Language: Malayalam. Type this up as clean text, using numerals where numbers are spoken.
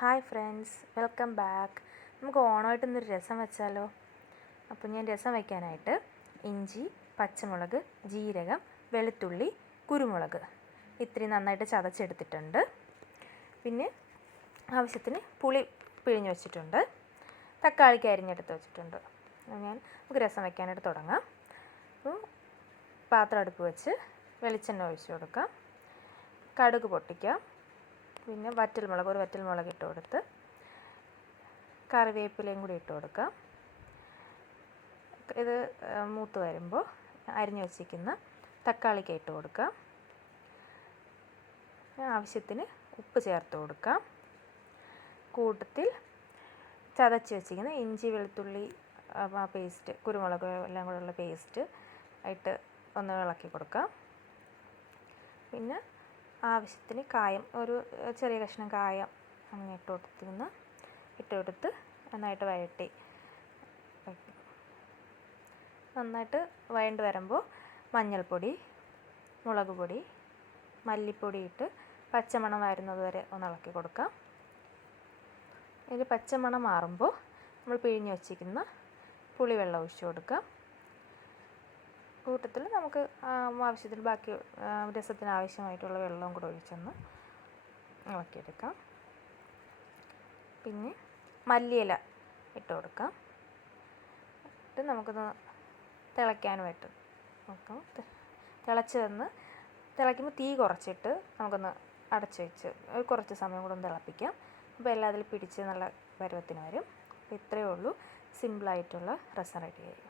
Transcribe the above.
Hi friends, welcome back. നമുക്ക് ഓണമായിട്ട് ഇന്നൊരു രസം വെച്ചാലോ? അപ്പോൾ ഞാൻ രസം വയ്ക്കാനായിട്ട് ഇഞ്ചി, പച്ചമുളക്, ജീരകം, വെളുത്തുള്ളി, കുരുമുളക് ഇത്രയും നന്നായിട്ട് ചതച്ചെടുത്തിട്ടുണ്ട്. പിന്നെ ആവശ്യത്തിന് പുളി പിഴിഞ്ഞ് വെച്ചിട്ടുണ്ട്. തക്കാളിക്ക് അരിഞ്ഞെടുത്ത് വെച്ചിട്ടുണ്ട്. നമുക്ക് രസം വയ്ക്കാനായിട്ട് തുടങ്ങാം. അപ്പോൾ പാത്രം അടുപ്പ് വെച്ച് വെളിച്ചെണ്ണ ഒഴിച്ച് കൊടുക്കാം. കടുക് പൊട്ടിക്കാം. പിന്നെ ഒരു വറ്റൽമുളക് ഇട്ട് കൊടുത്ത് കറിവേപ്പിലയും കൂടി ഇട്ട് കൊടുക്കാം. ഇത് മൂത്ത് വരുമ്പോൾ അരിഞ്ഞു വച്ചിരിക്കുന്ന തക്കാളിക്ക് ഇട്ട് കൊടുക്കാം. ആവശ്യത്തിന് ഉപ്പ് ചേർത്ത് കൊടുക്കാം. കൂട്ടത്തിൽ ചതച്ച് വെച്ചിരിക്കുന്ന ഇഞ്ചി, വെളുത്തുള്ളി പേസ്റ്റ്, കുരുമുളക് എല്ലാം കൂടെയുള്ള പേസ്റ്റ് ആയിട്ട് ഒന്ന് ഇളക്കി കൊടുക്കാം. പിന്നെ ആവശ്യത്തിന് കായം, ഒരു ചെറിയ കഷ്ണം കായം അങ്ങനെ ഇട്ട് കൊടുത്ത് നന്നായിട്ട് വഴറ്റി നന്നായിട്ട് വഴണ്ട് വരുമ്പോൾ മഞ്ഞൾപ്പൊടി, മുളക് പൊടി, മല്ലിപ്പൊടി ഇട്ട് പച്ചമണം വരുന്നത് വരെ ഒന്ന് ഇളക്കി കൊടുക്കാം. ഇതിൽ പച്ചമണം മാറുമ്പോൾ നമ്മൾ പിഴിഞ്ഞ് വച്ചിരിക്കുന്ന പുളിവെള്ളം ഒഴിച്ച് കൊടുക്കാം. കൂട്ടത്തിൽ നമുക്ക് ആവശ്യത്തിന് ബാക്കി രസത്തിന് ആവശ്യമായിട്ടുള്ള വെള്ളവും കൂടെ ഒഴിച്ചൊന്ന് ഇളക്കിയെടുക്കാം. പിന്നെ മല്ലിയില ഇട്ട് കൊടുക്കാം. ഇട്ട് നമുക്കൊന്ന് തിളയ്ക്കാനുമായിട്ട് നോക്കാം. തിളയ്ക്കുമ്പോൾ തീ കുറച്ചിട്ട് നമുക്കൊന്ന് അടച്ച് വെച്ച് കുറച്ച് സമയം കൂടെ ഒന്ന് തിളപ്പിക്കാം. അപ്പോൾ എല്ലാം അതിൽ പിടിച്ച് നല്ല പരുവത്തിന് വരും. അപ്പോൾ ഇത്രയേ ഉള്ളൂ, സിമ്പിളായിട്ടുള്ള രസം റെഡിയായി.